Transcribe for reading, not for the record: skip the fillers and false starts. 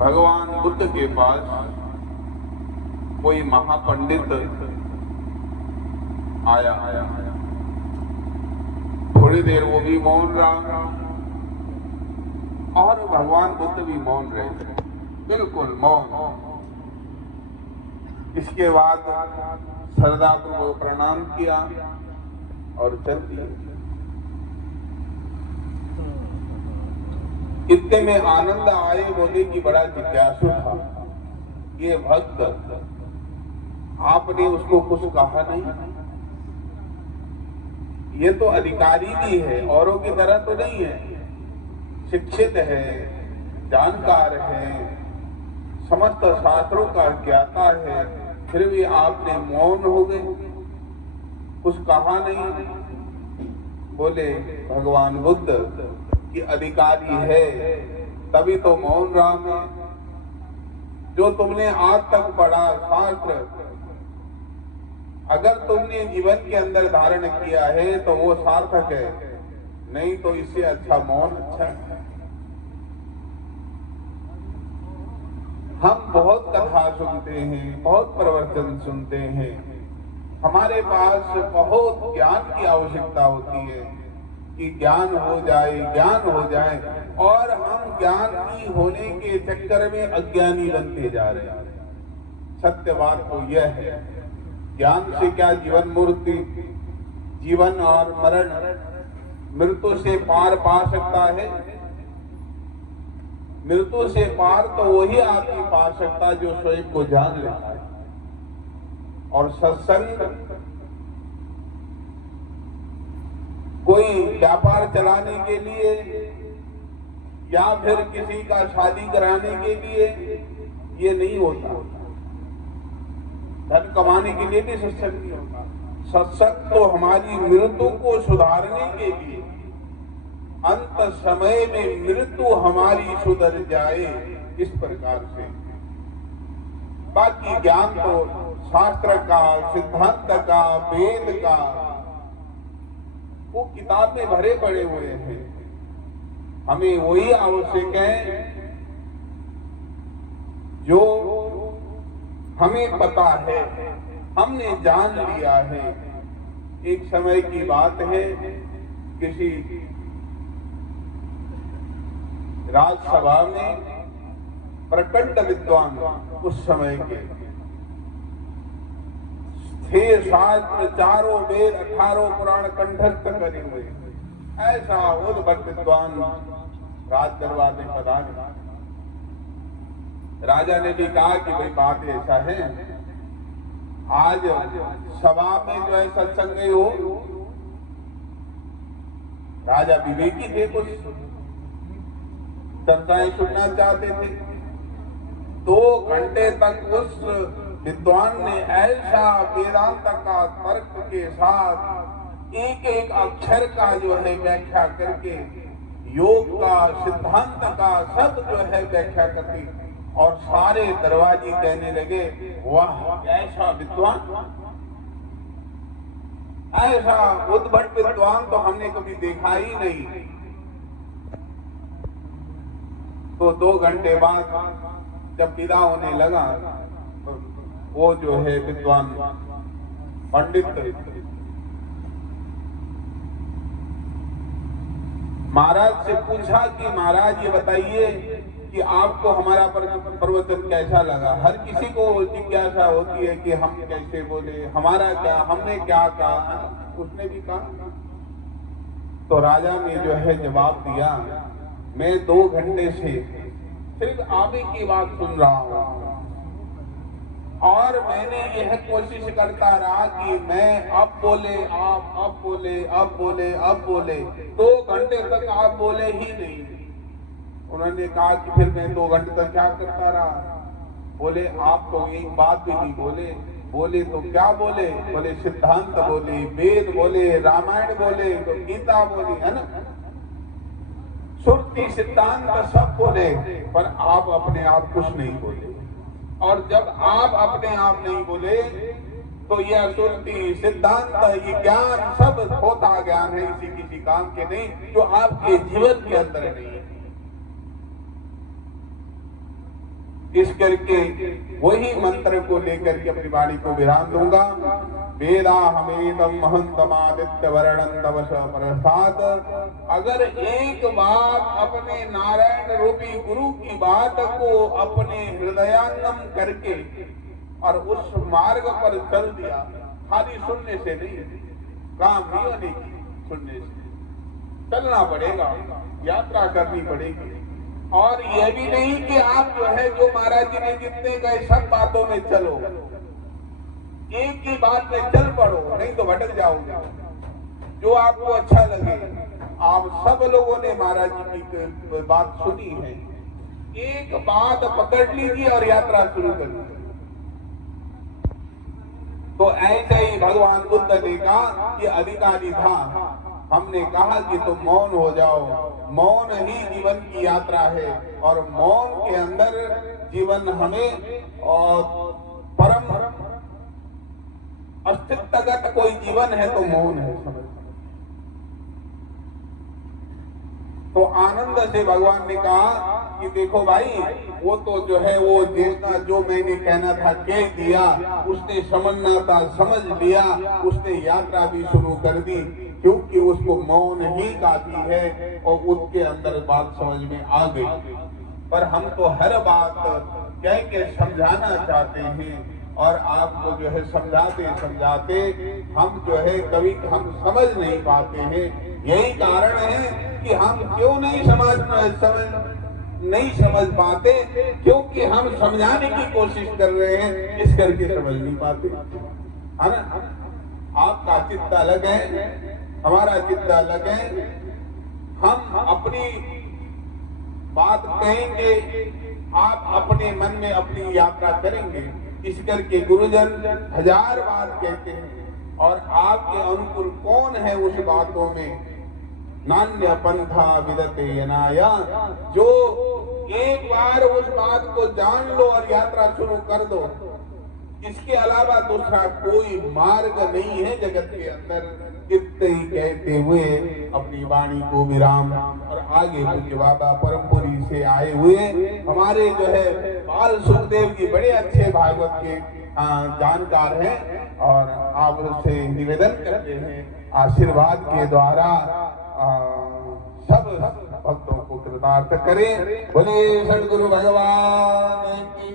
भगवान बुद्ध के पास कोई महापंडित आया। थोड़ी देर वो भी मौन रहा और भगवान बुद्ध भी मौन रहे, बिल्कुल मौन। इसके बाद सरदार को प्रणाम किया और चल दिए। इतने में आनंद आए, बोले कि बड़ा जिज्ञासु था ये भक्त, आपने उसको कुछ कहा नहीं। ये तो अधिकारी भी है, औरों की तरह तो नहीं है, शिक्षित है, जानकार है, समस्त शास्त्रों का ज्ञाता है, फिर भी आपने मौन हो गए, कुछ कहा नहीं। बोले भगवान बुद्ध कि अधिकारी है तभी तो मौन रहा मैं। जो तुमने आज तक पढ़ा शास्त्र, अगर तुमने जीवन के अंदर धारण किया है तो वो सार्थक है, नहीं तो इससे अच्छा मौन अच्छा है। हम बहुत कथा सुनते हैं, बहुत प्रवचन सुनते हैं, हमारे पास बहुत ज्ञान की आवश्यकता होती है कि ज्ञान हो जाए, ज्ञान हो जाए, और हम ज्ञान की होने के चक्कर में अज्ञानी बनते जा रहे हैं। सत्य बात तो यह है, ज्ञान से क्या जीवन मुक्ति, जीवन और मरण, मृत्यु से पार पा सकता है। मृत्यु से पार तो वही आदमी पा सकता है जो स्वयं को जान लेता है। और सत्संग कोई व्यापार चलाने के लिए या फिर किसी का शादी कराने के लिए ये नहीं होता, धन कमाने के लिए भी सत्संग नहीं होता। सत्संग तो हमारी मृत्यु को सुधारने के लिए, अंत समय में मृत्यु हमारी सुधर जाए, इस प्रकार से। बाकी ज्ञान तो शास्त्र का, सिद्धांत का, वेद का, वो किताब में भरे पड़े हुए हैं। हमें वही आवश्यक है जो हमें पता है, हमने जान लिया है। एक समय की बात है, किसी राजसभा में प्रकंड विद्वान उस समय के थे, शास्त्र चारों वेद 18 पुराण कंठस्थ करे हुए, ऐसा उद्भट विद्वान राज दरबार में पधारे। राजा ने भी कहा कि भाई बात ऐसा है, आज सभा में जो है सत्संग हो। राजा विवेकी थे, कुछ चर्चाएं सुनना चाहते थे। 2 घंटे तक उस विद्वान ने ऐसा वेदांत का तर्क के साथ एक एक अक्षर का जो है व्याख्या करके, योग का, सिद्धांत का सब जो है व्याख्या करती, और सारे दरवाजे कहने लगे वाह ऐसा विद्वान, ऐसा उद्भट विद्वान तो हमने कभी देखा ही नहीं। तो 2 घंटे बाद जब विदा होने लगा, वो जो है विद्वान पंडित महाराज से पूछा कि महाराज ये बताइए कि आपको हमारा प्रवचन कैसा लगा। हर किसी को जिज्ञासा होती है कि हम कैसे बोले, हमारा क्या, हमने क्या कहा। उसने भी कहा। तो राजा ने जो है जवाब दिया, मैं 2 घंटे से सिर्फ आप ही की बात सुन रहा हूं, और मैंने यह कोशिश करता रहा कि मैं अब बोले आप, अब बोले, अब बोले, अब बोले। 2 घंटे तक आप बोले ही नहीं। उन्होंने कहा कि फिर मैं 2 घंटे तक क्या करता रहा। बोले आप तो एक बात भी नहीं बोले। बोले तो क्या बोले? बोले सिद्धांत बोले, वेद बोले, रामायण बोले, तो गीता बोली, है ना, श्रुति सिद्धांत सब बोले, पर आप अपने आप कुछ नहीं बोले। और जब आप अपने आप नहीं बोले तो यह श्रुति सिद्धांत, ये ज्ञान सब होता ज्ञान है, इसी किसी काम के नहीं, जो आपके जीवन के अंदर नहीं है। इस करके वही मंत्र को लेकर के अपनी वाणी को विराम दूंगा। वेदा हमेदम महंतमादित्य वर्णन तवश प्रसाद। अगर एक बात अपने नारायण रूपी गुरु की बात को अपने हृदयांगम करके और उस मार्ग पर चल दिया, खाली सुनने से नहीं, काम नहीं होने की, सुनने से चलना पड़ेगा, यात्रा करनी पड़ेगी। और यह भी नहीं कि आप जो है जो महाराज जी ने जितने गए सब बातों में चलो, एक ही बात में चल पड़ो, नहीं तो भटक जाओगे। जो आपको अच्छा लगे, आप सब लोगों ने महाराज जी की बात सुनी है, एक बात पकड़ लीजिए और यात्रा शुरू कर लीजिए। तो ऐसे ही भगवान बुद्ध ने कहा कि अधिकारी था, हमने कहा कि तुम मौन हो जाओ, मौन ही जीवन की यात्रा है और मौन के अंदर जीवन हमें और परम अस्तित्वगत कोई जीवन है तो मौन है, समझ। तो आनंद से भगवान ने कहा कि देखो भाई, वो तो जो है वो जितना जो मैंने कहना था कह दिया, उसने समझना था समझ लिया, उसने यात्रा भी शुरू कर दी, क्योंकि उसको मौन ही काफी है और उसके अंदर बात समझ में आ गई। पर हम तो हर बात कह के समझाना चाहते हैं और आपको जो है समझाते समझाते हम जो है कभी हम समझ नहीं पाते हैं। यही कारण है कि हम क्यों नहीं समझ पाते, क्योंकि हम समझाने की कोशिश कर रहे हैं, इस करके समझ नहीं पाते, है ना। आपका चित्त अलग है, हमारा चित्त अलग है। हम अपनी बात कहेंगे, आप अपने मन में अपनी यात्रा करेंगे, इस करके गुरुजन हजार बात कहते हैं और आपके अनुकूल कौन है उस बातों में। नान्य पंथा विदते यनाया, जो एक बार उस बात को जान लो और यात्रा शुरू कर दो, इसके अलावा दूसरा कोई मार्ग नहीं है जगत के अंदर। इतने ही कहते हुए अपनी वाणी को विराम और आगे पूज्य बाबा परमपुरी से आए हुए हमारे जो है बाल सुखदेव जी बड़े अच्छे भागवत के जानकार हैं और आप उससे निवेदन करते हैं आशीर्वाद के द्वारा सब भक्तों को कृतार्थ करें। बोले सद्गुरु भगवान की